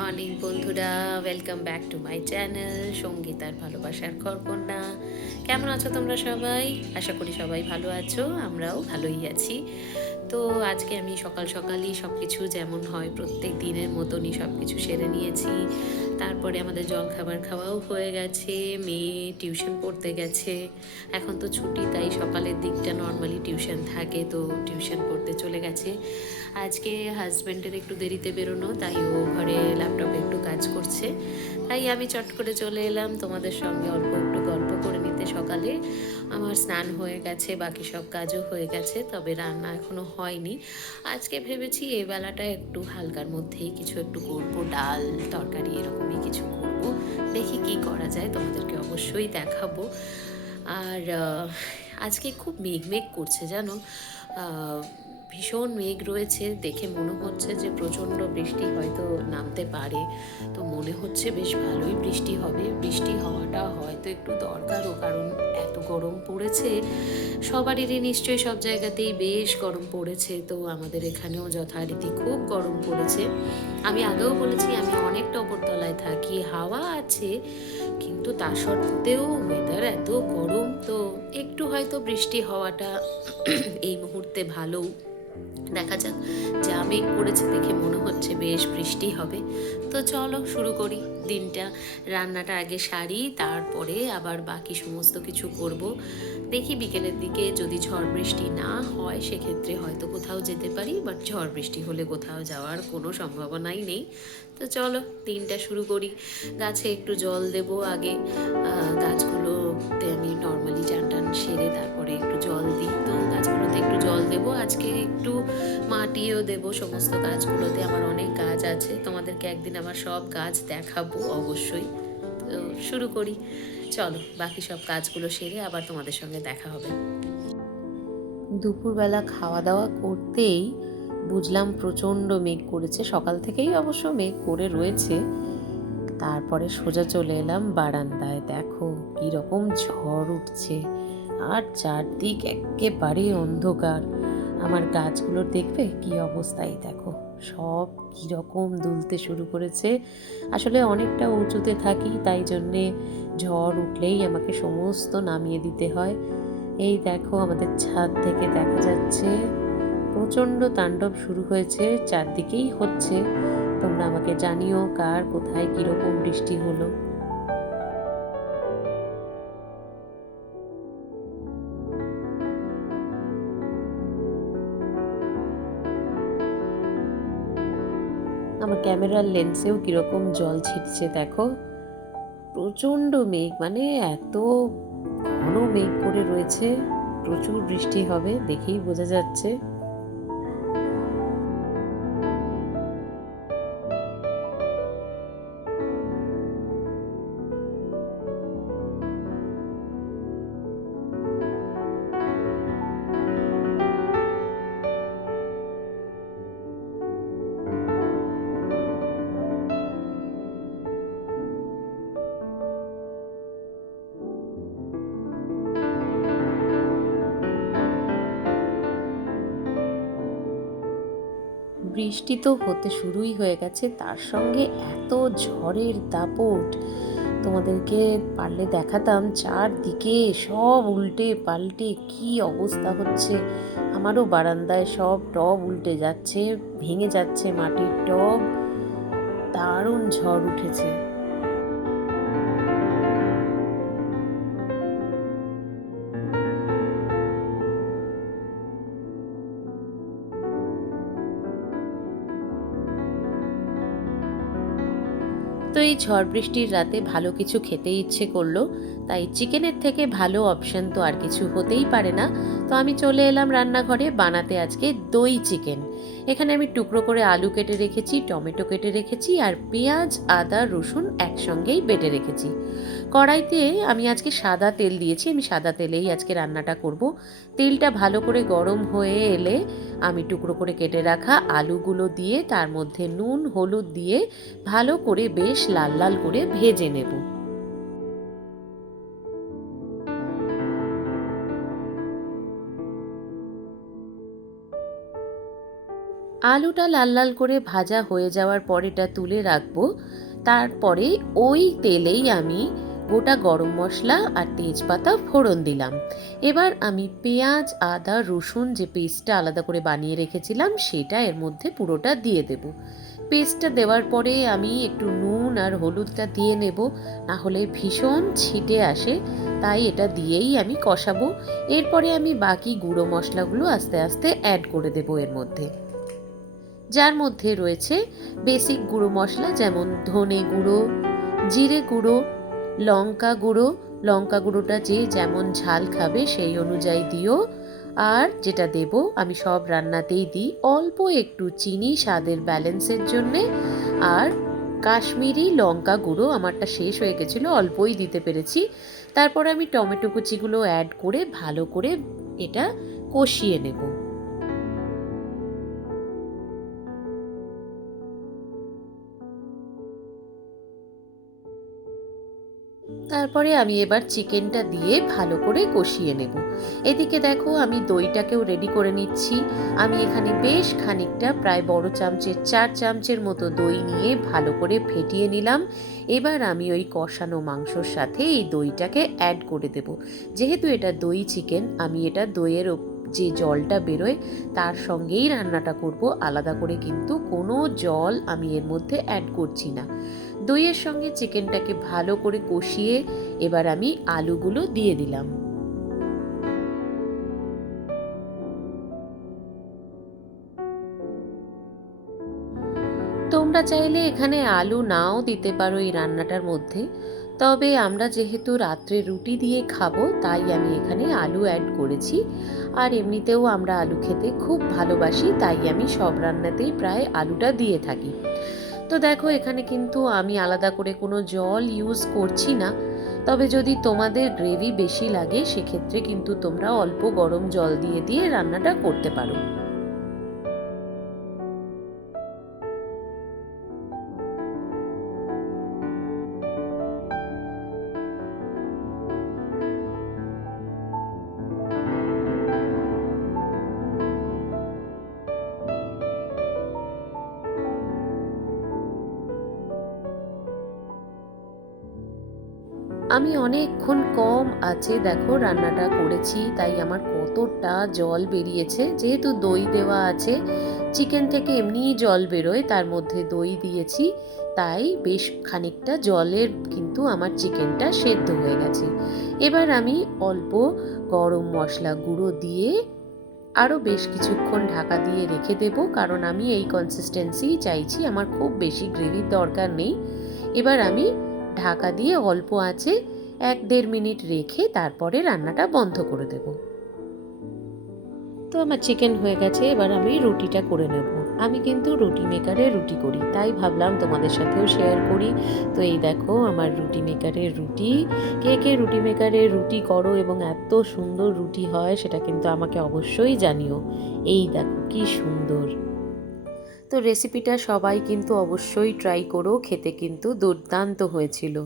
Morning বন্ধুরা, welcome back to my channel সঙ্গীতার ভালোবাসার ঘরকন্যা। কেমন আছো তোমরা সবাই? আশা করি সবাই ভালো আছো, আমরাও ভালোই আছি। তো আজকে আমি সকাল সকালই সব কিছু যেমন হয় প্রত্যেক দিনের মতনই সব কিছু সেরে নিয়েছি। তারপরে আমাদের জলখাবার খাওয়াও হয়ে গেছে, মেয়ে টিউশন পড়তে গেছে। এখন তো ছুটি, তাই সকালের দিকটা নর্মালি টিউশন থাকে, তো টিউশন পড়তে চলে গেছে। আজকে হাজব্যান্ডের একটু দেরিতে বেরোনো, তাই ও ঘরে ল্যাপটপে একটু কাজ করছে। তাই আমি চট করে চলে এলাম তোমাদের সঙ্গে অল্প একটু গল্প করে নিতে। সকালে আমার স্নান হয়ে গেছে, বাকি সব কাজও হয়ে গেছে, তবে রান্না এখনও হয়নি। আজকে ভেবেছি এই বেলাটা একটু হালকার মধ্যেই কিছু একটু করব, ডাল তরকারি এরকমই কিছু করব। দেখি কি করা যায়, তোমাদেরকে অবশ্যই দেখাবো। আর আজকে খুব মেঘ মেঘ করছে জানো, ভীষণ মেঘ রয়েছে, দেখে মনে হচ্ছে যে প্রচণ্ড বৃষ্টি হয়তো নামতে পারে। তো মনে হচ্ছে বেশ ভালোই বৃষ্টি হবে। বৃষ্টি হওয়াটা হয়তো একটু দরকারও, কারণ এত গরম পড়েছে। সবারই নিশ্চয়ই সব জায়গাতেই বেশ গরম পড়েছে, তো আমাদের এখানেও যথারীতি খুব গরম পড়েছে। আমি আগেও বলেছি আমি অনেকটা ওপরতলায় থাকি, হাওয়া আছে, কিন্তু তা সত্ত্বেও ওয়েদার এত গরম, তো একটু হয়তো বৃষ্টি হওয়াটা এই মুহূর্তে ভালো। দেখা যাক, যা মেঘ করেছে দেখে মনে হচ্ছে বেশ বৃষ্টি হবে। তো চলো শুরু করি দিনটা। রান্নাটা আগে সারি, তারপরে আবার বাকি সমস্ত কিছু করব। দেখি বিকেলের দিকে যদি ঝড় বৃষ্টি না হয় সেক্ষেত্রে হয়তো কোথাও যেতে পারি, বাট ঝড় বৃষ্টি হলে কোথাও যাওয়ার কোনো সম্ভাবনাই নেই। তো চলো দিনটা শুরু করি। গাছে একটু জল দেব আগে। গাছগুলোতে আমি নর্মালি চান টান সেরে তারপরে একটু জল দিই, তো গাছগুলোতে একটু জল দেব। আজকে একটু মাটিও দেব সমস্ত গাছগুলোতে। আমার অনেক গাছ আছে, তোমাদেরকে একদিন আমার সব গাছ দেখাবো অবশ্যই। তো শুরু করি, চলো বাকি সব কাজগুলো সেরে আবার তোমাদের সঙ্গে দেখা হবে। দুপুরবেলা খাওয়া দাওয়া করতেই বুঝলাম প্রচণ্ড মেঘ করেছে, সকাল থেকেই অবশ্য মেঘ করে রয়েছে। তারপরে সোজা চলে এলাম বারান্দায়, দেখো কীরকম ঝড় উঠছে আর চারদিক একেবারে অন্ধকার। আমার গাছগুলোর দেখবে কি অবস্থায়, দেখো সব কীরকম দুলতে শুরু করেছে। আসলে অনেকটা উঁচুতে থাকি, তাই জন্যে ঝড় উঠলেই আমাকে সমস্ত নামিয়ে দিতে হয়। এই দেখো আমাদের ছাদ থেকে দেখা যাচ্ছে প্রচণ্ড তাণ্ডব শুরু হয়েছে, চারদিকেই হচ্ছে। তোমরা আমাকে জানিও কার কোথায় কীরকম বৃষ্টি হলো। আমার ক্যামেরার লেন্সেও কীরকম জল ছিটছে দেখো। প্রচণ্ড মেঘ, মানে এত ঘন মেঘ করে রয়েছে, প্রচুর বৃষ্টি হবে দেখেই বোঝা যাচ্ছে। বৃষ্টি তো হতে শুরুই হয়ে গেছে, তার সঙ্গে এত ঝড়ের দাপট তোমাদেরকে পারলে দেখাতাম। চারদিকে সব উল্টে পাল্টে কি অবস্থা হচ্ছে। আমারও বারান্দায় সব টব উল্টে যাচ্ছে, ভেঙে যাচ্ছে মাটির টব। দারুণ ঝড় উঠেছে। তো এই ঝড় বৃষ্টির রাতে ভালো কিছু খেতে ইচ্ছে করলো, তাই চিকেনের থেকে ভালো অপশন তো আর কিছু হতেই পারে না। তো আমি চলে এলাম রান্নাঘরে বানাতে আজকে দই চিকেন। এখানে আমি টুকরো করে আলু কেটে রেখেছি, টমেটো কেটে রেখেছি, আর পেঁয়াজ আদা রসুন একসঙ্গেই বেটে রেখেছি। কড়াইতে আমি আজকে সাদা তেল দিয়েছি, আমি সাদা তেলেই আজকে রান্নাটা করব। তেলটা ভালো করে গরম হয়ে এলে আমি টুকরো করে কেটে রাখা আলুগুলো দিয়ে তার মধ্যে নুন হলুদ দিয়ে ভালো করে বেশ লাল লাল করে ভেজে নেব। আলুটা লাল লাল করে ভাজা হয়ে যাওয়ার পর এটা তুলে রাখবো। তারপরে ওই তেলেই আমি গোটা গরম মশলা আর তেজপাতা ফোড়ন দিলাম। এবার আমি পেঁয়াজ আদা রসুন যে পেস্টটা আলাদা করে বানিয়ে রেখেছিলাম সেটা এর মধ্যে পুরোটা দিয়ে দেব। পেস্টটা দেওয়ার পরে আমি একটু নুন আর হলুদটা দিয়ে নেব, না হলে ভীষণ ছিটে আসে, তাই এটা দিয়েই আমি কষাবো। এরপরে আমি বাকি গুঁড়ো মশলাগুলো আস্তে আস্তে অ্যাড করে দেবো এর মধ্যে, যার মধ্যে রয়েছে বেসিক গুঁড়ো মশলা যেমন ধনে গুঁড়ো, জিরে গুঁড়ো, লঙ্কা গুঁড়ো। লঙ্কা গুঁড়োটা যে যেমন ঝাল খাবে সেই অনুযায়ী দিও। আর যেটা দেব, আমি সব রান্নাতেই দিই, অল্প একটু চিনি স্বাদের ব্যালেন্সের জন্যে। আর কাশ্মীরি লঙ্কা গুঁড়ো আমারটা শেষ হয়ে গেছিলো, অল্পই দিতে পেরেছি। তারপরে আমি টমেটো কুচিগুলো অ্যাড করে ভালো করে এটা কষিয়ে নেব। তারপরে আমি এবার চিকেনটা দিয়ে ভালো করে কষিয়ে নেব। এদিকে দেখো আমি দইটাকেও রেডি করে নিচ্ছি। আমি এখানে বেশ খানিকটা, প্রায় বড় চামচের 4 চামচের মতো দই নিয়ে ভালো করে ফেটিয়ে নিলাম। এবার আমি ওই কষানো মাংসর সাথে এই দইটাকে অ্যাড করে দেব। যেহেতু এটা দই চিকেন, আমি এটা দইয়ের যে জলটা বেরোয় তার সঙ্গেই রান্নাটা করব, আলাদা করে কিন্তু কোনো জল আমি এর মধ্যে অ্যাড করছি না। দইয়ের সঙ্গে চিকেনটাকে ভালো করে কষিয়ে এবার আমি আলুগুলো দিয়ে দিলাম। তোমরা চাইলে এখানে আলু নাও দিতে পারো এই রান্নাটার মধ্যে, তবে আমরা যেহেতু রাত্রে রুটি দিয়ে খাবো তাই আমি এখানে আলু অ্যাড করেছি। আর এমনিতেও আমরা আলু খেতে খুব ভালোবাসি, তাই আমি সব রান্নাতেই প্রায় আলুটা দিয়ে থাকি। তো দেখো এখানে কিন্তু আমি আলাদা করে কোনো জল ইউজ করছি না। তবে যদি তোমাদের গ্রেভি বেশি লাগে সেক্ষেত্রে কিন্তু তোমরা অল্প গরম জল দিয়ে দিয়ে রান্নাটা করতে পারো। আমি অনেকক্ষণ কম আছে দেখো রান্নাটা করেছি, তাই আমার কতটা জল বেরিয়েছে। যেহেতু দই দেওয়া আছে, চিকেন থেকে এমনিই জল বেরোয়, তার মধ্যে দই দিয়েছি, তাই বেশ খানিকটা জলের কিন্তু আমার চিকেনটা সেদ্ধ হয়ে গেছে। এবার আমি অল্প গরম মশলা গুঁড়ো দিয়ে আরও বেশ কিছুক্ষণ ঢাকা দিয়ে রেখে দেব, কারণ আমি এই কনসিস্টেন্সিই চাইছি, আমার খুব বেশি গ্রেভির দরকার নেই। এবার আমি ঢাকা দিয়ে অল্প আঁচে 1-1.5 মিনিট রেখে তারপরে রান্নাটা বন্ধ করে দেব। তো আমার চিকেন হয়ে গেছে, এবার আমি রুটিটা করে নেব। আমি কিন্তু রুটি মেকারে রুটি করি, তাই ভাবলাম তোমাদের সাথেও শেয়ার করি। তো এই দেখো আমার রুটি মেকারের রুটি। কে কে রুটি মেকারের রুটি করো এবং এত সুন্দর রুটি হয় সেটা কিন্তু আমাকে অবশ্যই জানিও। এই দেখো কি সুন্দর। তো রেসিপিটা সবাই কিন্তু অবশ্যই ট্রাই করো, খেতে কিন্তু দুর্দান্ত হয়েছিল।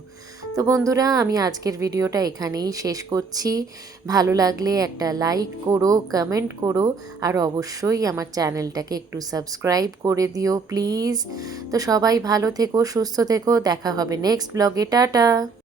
তো বন্ধুরা, আমি আজকের ভিডিওটা এখানেই শেষ করছি। ভালো লাগলে একটা লাইক করো, কমেন্ট করো, আর অবশ্যই আমার চ্যানেলটাকে একটু সাবস্ক্রাইব করে দিও প্লিজ। তো সবাই ভালো থেকো, সুস্থ থেকো, দেখা হবে নেক্সট ব্লগে। টাটা।